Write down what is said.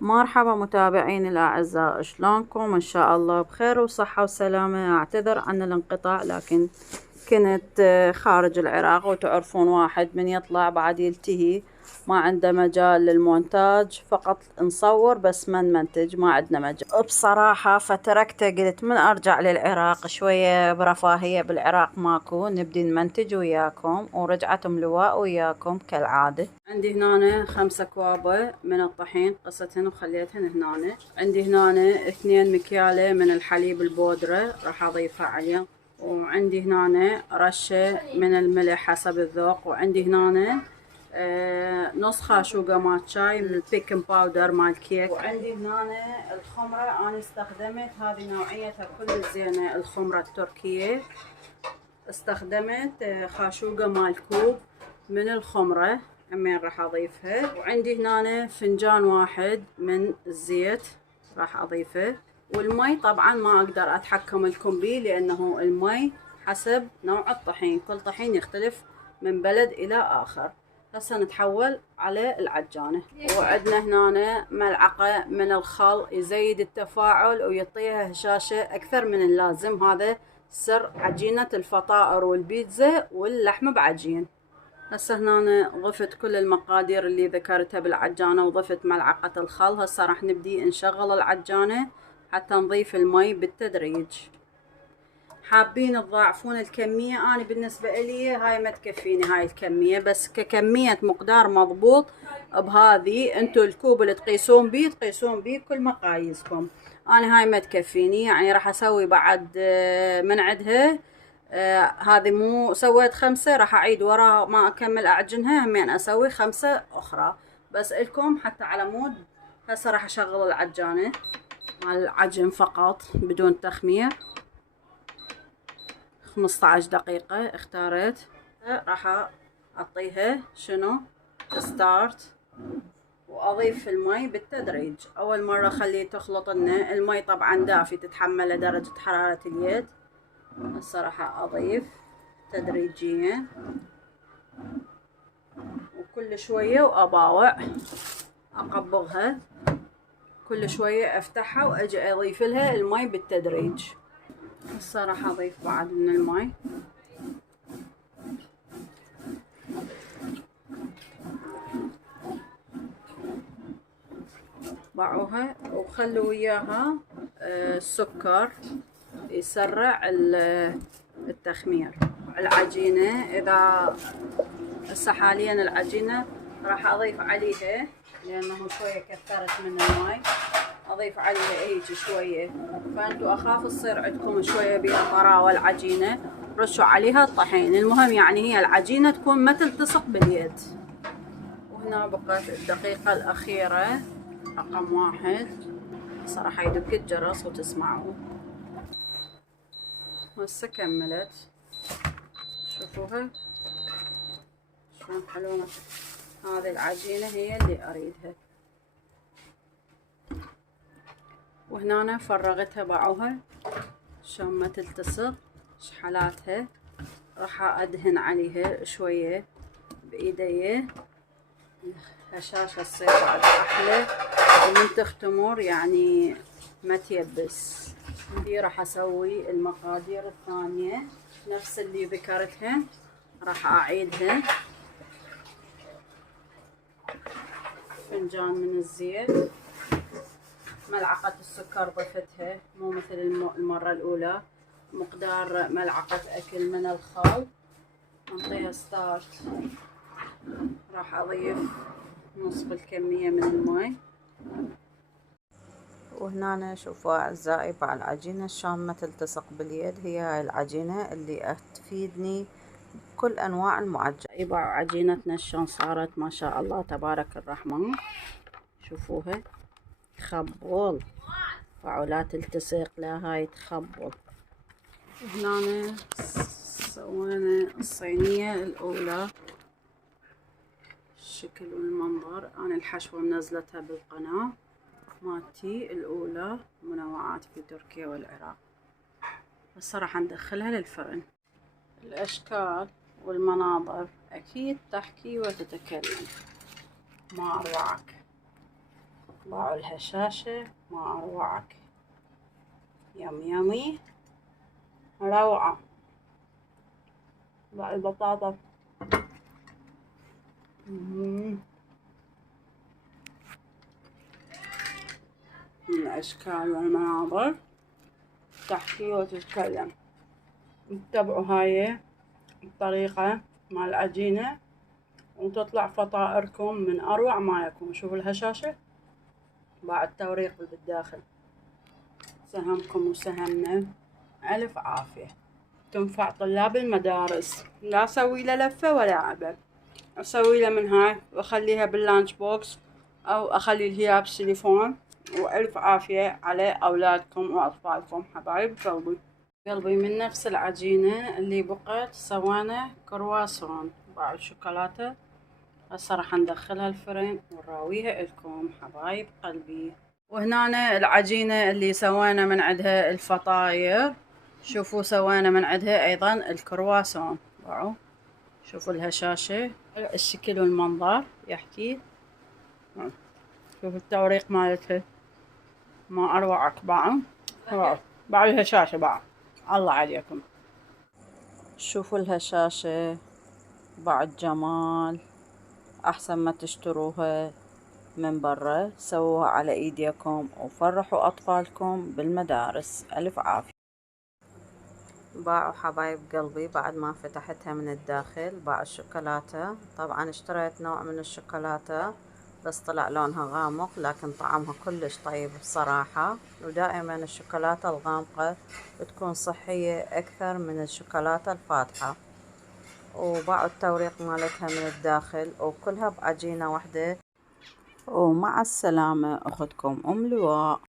مرحبا متابعيني الأعزاء، شلونكم؟ إن شاء الله بخير وصحة وسلامة. أعتذر عن الانقطاع، لكن كنت خارج العراق، وتعرفون واحد من يطلع بعد يلتهي، ما عنده مجال للمونتاج، فقط نصور بس ما نمنتج، ما عندنا مجال بصراحة. فتركته، قلت من أرجع للعراق شوية برفاهية، بالعراق ماكو، نبدي نمنتج وياكم. ورجعتم لواء وياكم كالعادة. عندي هنا 5 كوابة من الطحين، قصتهن وخليتهن هنا. عندي هنا 2 مكيالة من الحليب البودرة، راح أضيفها عليه. وعندي هنا رشة من الملح حسب الذوق. وعندي هنا نص خاشوقة مال شاي من البيكنج باودر مال كيك. وعندي هنا الخمرة، أنا استخدمت هذه نوعيتها كل زينة، الخمرة التركية. استخدمت خاشوقة مال كوب من الخمرة، همين راح أضيفها. وعندي هنا فنجان واحد من الزيت راح أضيفه. والمي طبعا ما أقدر أتحكم لكم بيه، لأنه المي حسب نوع الطحين، كل طحين يختلف من بلد إلى آخر. هسه نتحول على العجانة. وعندنا هنا ملعقة من الخل، يزيد التفاعل ويعطيها هشاشة أكثر من اللازم. هذا سر عجينة الفطائر والبيتزا واللحم بعجين. هسه هنا ضفت كل المقادير اللي ذكرتها بالعجانة، وضفت ملعقة الخل. هسه راح نبدي نشغل العجانة حتى نضيف المي بالتدريج. حابين تضاعفون الكمية، أنا بالنسبة إلي هاي ما تكفيني هاي الكمية، بس ككمية مقدار مضبوط بهذه. انتو الكوب اللي تقيسون بيه كل مقاييسكم. أنا هاي ما تكفيني، يعني راح أسوي بعد من عدها. هذه مو سويت 5، راح أعيد ورا ما أكمل أعجنها، همين أسوي 5 أخرى بس إلكم حتى على مود. هسه راح أشغل العجانة مال العجن فقط بدون تخمير. 15 دقيقة اختارت. راح أعطيها شنو ستارت، وأضيف المي بالتدريج. أول مرة خليه تخلط لنا المي، طبعا دافي تتحمل درجة حرارة اليد. هسه راح أضيف تدريجيا وكل شوية، وأباوع أقبضها كل شوية، أفتحها وأجي أضيف لها المي بالتدريج. هسه راح أضيف بعد من المي. باعوها وخلوا وياها السكر يسرع التخمير. العجينة إذا هسه حاليا العجينة راح أضيف عليها، لأنه شوية كثرت من الماء، أضيف عليها هيك شوية. فأنتوا أخاف تصير عندكم شوية بها طراوة العجينة، رشوا عليها الطحين. المهم يعني هي العجينة تكون ما تلتصق باليد. وهنا بقت الدقيقة الأخيرة رقم 1. صراحة يدق الجرس وتسمعوه. هسه كملت، شوفوها شلون حلوة. هذه العجينة هي اللي أريدها. وهنا فرغتها، باعوها شلون ما تلتصق شحلاتها. راح أدهن عليها شوية بإيدي، الهشاشة تصير بعد أحلى، ومن تختمر يعني ما تيبس. دي راح أسوي المقادير الثانية نفس اللي ذكرتها، راح أعيدها. فنجان من الزيت، ملعقة السكر ضفتها مو مثل المرة الأولى، مقدار ملعقة أكل من الخل. نعطيها ستارت. راح أضيف نصف الكمية من الماء. وهنا شوفوا أعزائي باع العجينة شلون ما تلتصق باليد. هي هاي العجينة اللي تفيدني بكل أنواع المعجنات. باعوا عجينتنا شلون صارت، ما شاء الله تبارك الرحمن. شوفوها تخبل، باعوا لا تلتصق، لا هاي تخبل. هنا سوينا الصينية الأولى، الشكل والمنظر. أنا الحشوة منزلتها بالقناة مالتي الأولى، منوعات في تركيا والعراق. هسه راح ندخلها للفرن. الأشكال والمناظر أكيد تحكي وتتكلم، ما أروعك. باعوا الهشاشة ما أروعك. يمي روعة. باعوا البطاطا. الأشكال والمناظر تحكي وتتكلم. اتبعوا هاي الطريقة مع العجينة وتطلع فطائركم من أروع ما يكون. شوفوا الهشاشة بعد التوريق بالداخل. سهمكم وسهمنا ألف عافية. تنفع طلاب المدارس. لا أسوي له لفة ولا عبء، أسوي له من هاي وأخليها باللانش بوكس أو أخلي الهياب السيليفون. وألف عافية على أولادكم وأطفالكم حبايب قلبي. من نفس العجينة اللي بقت سوينا كرواسون. باعوا الشوكولاتة. هسه راح ندخلها الفرن ونراويها لكم حبايب قلبي. وهنا العجينة اللي سوينا من عندها الفطاير. شوفوا سوينا من عندها أيضا الكرواسون. باعوا شوفوا الهشاشة الشكل والمنظر يحكي. شوفوا التوريق مالتها ما أروعك. باعوا الهشاشة. باعوا الله عليكم. شوفوا الهشاشة بعد جمال. أحسن ما تشتروها من برا. سووها على ايديكم وفرحوا أطفالكم بالمدارس. ألف عافية. باعوا حبايب قلبي بعد ما فتحتها من الداخل. باعوا الشوكولاتة. طبعا اشتريت نوع من الشوكولاتة بس طلع لونها غامق لكن طعمها كلش طيب بصراحة. ودائما الشوكولاتة الغامقة بتكون صحية أكثر من الشوكولاتة الفاتحة. وباعوا التوريق مالتها من الداخل وكلها بعجينة واحدة. ومع السلامة أختكم أم لواء.